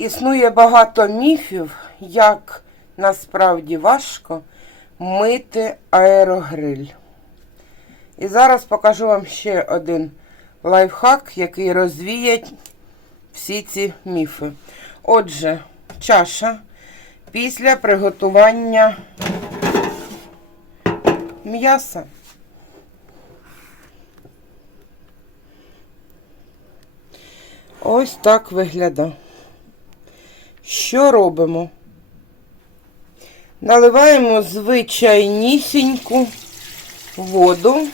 Існує багато міфів, як насправді важко мити аерогриль. І зараз покажу вам ще один лайфхак, який розвіє всі ці міфи. Отже, чаша після приготування м'яса. Ось так виглядає. Що робимо? Наливаємо звичайнісіньку воду.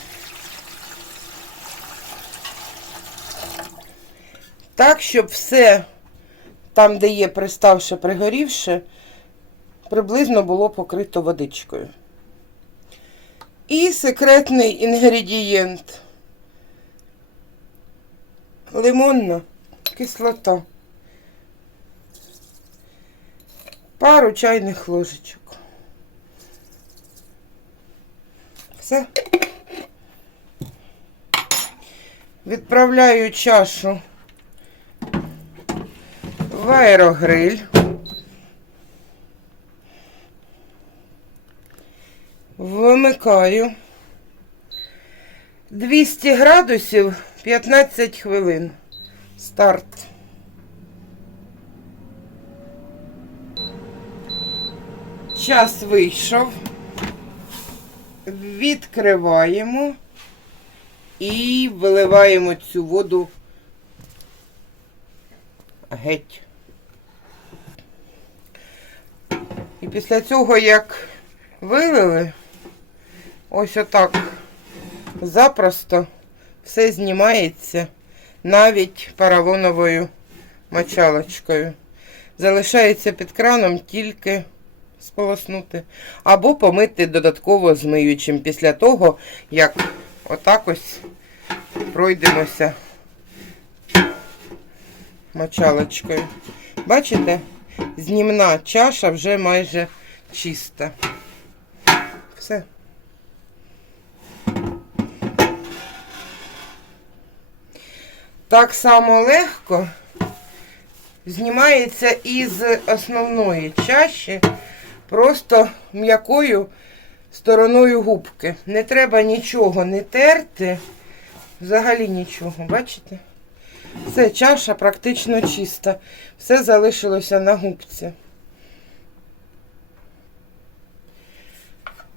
Так, щоб все там, де є приставше, пригорівше, приблизно було покрито водичкою. І секретний інгредієнт. Лимонна кислота. Пару чайних ложечок. Все. Відправляю чашу в аерогриль. Вимикаю. 200 градусів 15 хвилин. Старт. Час вийшов. Відкриваємо і виливаємо цю воду геть. І після цього, як вилили, ось отак запросто все знімається навіть паралоновою мочалочкою. Залишається під краном тільки сполоснути. Або помити додатково змиючим після того, як отак ось пройдемося мочалочкою. Бачите, знімна чаша вже майже чиста. Все. Так само легко знімається із основної чаші просто м'якою стороною губки. Не треба нічого не терти, взагалі нічого, бачите? Все, чаша практично чиста. Все залишилося на губці.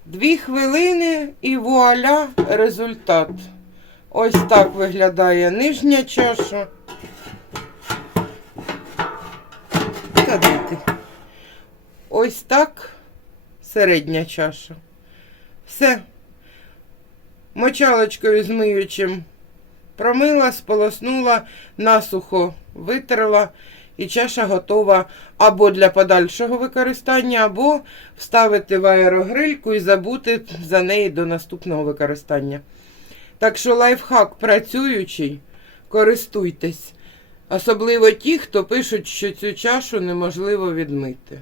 Дві хвилини і вуаля результат. Ось так виглядає нижня чаша. Та ти? Ось так середня чаша. Все. Мочалочкою з миючим промила, сполоснула, насухо витерла. І чаша готова або для подальшого використання, або вставити в аерогрильку і забути за неї до наступного використання. Так що лайфхак працюючий, користуйтесь. Особливо ті, хто пишуть, що цю чашу неможливо відмити.